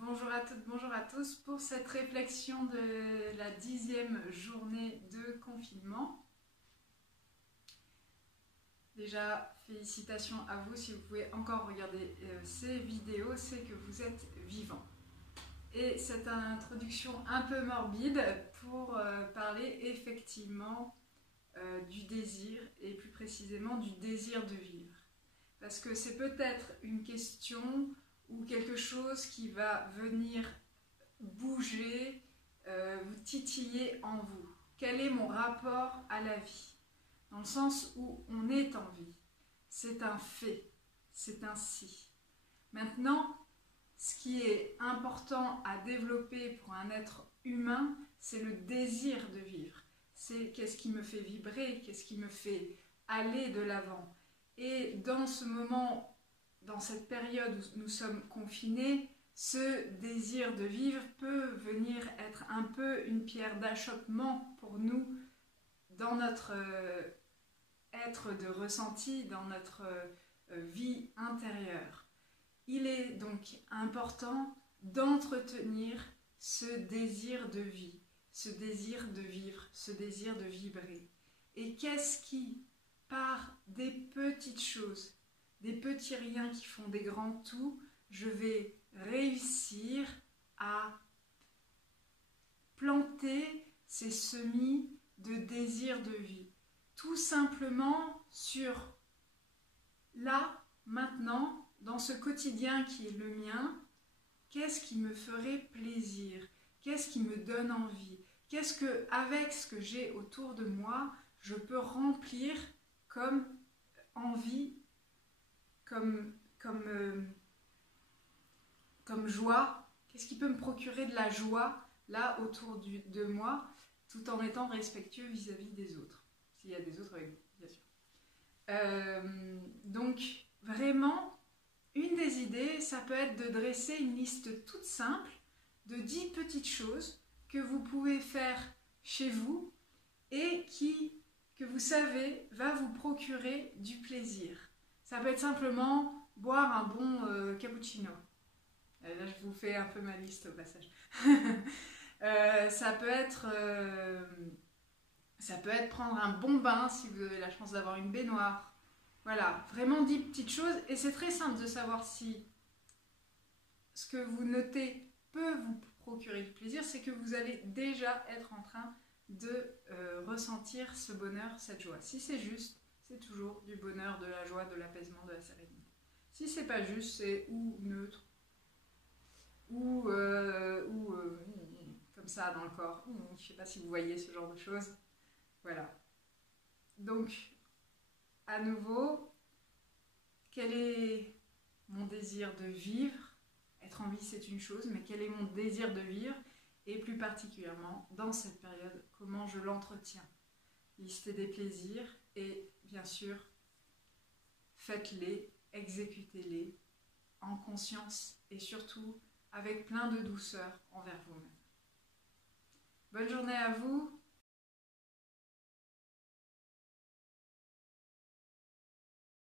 Bonjour à toutes, bonjour à tous pour cette réflexion de la 10e journée de confinement. Déjà, félicitations à vous si vous pouvez encore regarder ces vidéos, c'est que vous êtes vivants. Et cette introduction un peu morbide pour parler effectivement du désir et plus précisément du désir de vivre. Parce que c'est peut-être une question ou quelque chose qui va venir bouger, vous titiller en vous. Quel est mon rapport à la vie? Dans le sens où on est en vie. C'est un fait, c'est ainsi. Maintenant, ce qui est important à développer pour un être humain, c'est le désir de vivre. C'est qu'est-ce qui me fait vibrer, qu'est-ce qui me fait aller de l'avant. Et dans ce moment, dans cette période où nous sommes confinés, ce désir de vivre peut venir être un peu une pierre d'achoppement pour nous dans notre être de ressenti, dans notre vie intérieure. Il est donc important d'entretenir ce désir de vie, ce désir de vivre, ce désir de vibrer. Et qu'est-ce qui, par des petites choses, des petits riens qui font des grands tout, je vais réussir à planter ces semis de désir de vie. Tout simplement sur là, maintenant, dans ce quotidien qui est le mien, qu'est-ce qui me ferait plaisir? Qu'est-ce qui me donne envie? Qu'est-ce que, avec ce que j'ai autour de moi, je peux remplir comme envie, comme joie? Qu'est-ce qui peut me procurer de la joie là autour de moi, tout en étant respectueux vis-à-vis des autres, s'il y a des autres avec vous, bien sûr. Donc vraiment, une des idées, ça peut être de dresser une liste toute simple de 10 petites choses que vous pouvez faire chez vous et que vous savez va vous procurer du plaisir. Ça peut être simplement boire un bon cappuccino. Là, je vous fais un peu ma liste au passage. Ça peut être prendre un bon bain si vous avez la chance d'avoir une baignoire. Voilà, vraiment 10 petites choses. Et c'est très simple de savoir si ce que vous notez peut vous procurer du plaisir, c'est que vous allez déjà être en train de ressentir ce bonheur, cette joie. Si c'est juste, c'est toujours du bonheur, de la joie, de l'apaisement, de la sérénité. Si c'est pas juste, c'est ou neutre, ou comme ça dans le corps. Je ne sais pas si vous voyez ce genre de choses. Voilà. Donc, à nouveau, quel est mon désir de vivre? Être en vie, c'est une chose, mais quel est mon désir de vivre? Et plus particulièrement, dans cette période, comment je l'entretiens? Listez des plaisirs et, bien sûr, faites-les, exécutez-les en conscience et surtout avec plein de douceur envers vous-même. Bonne journée à vous.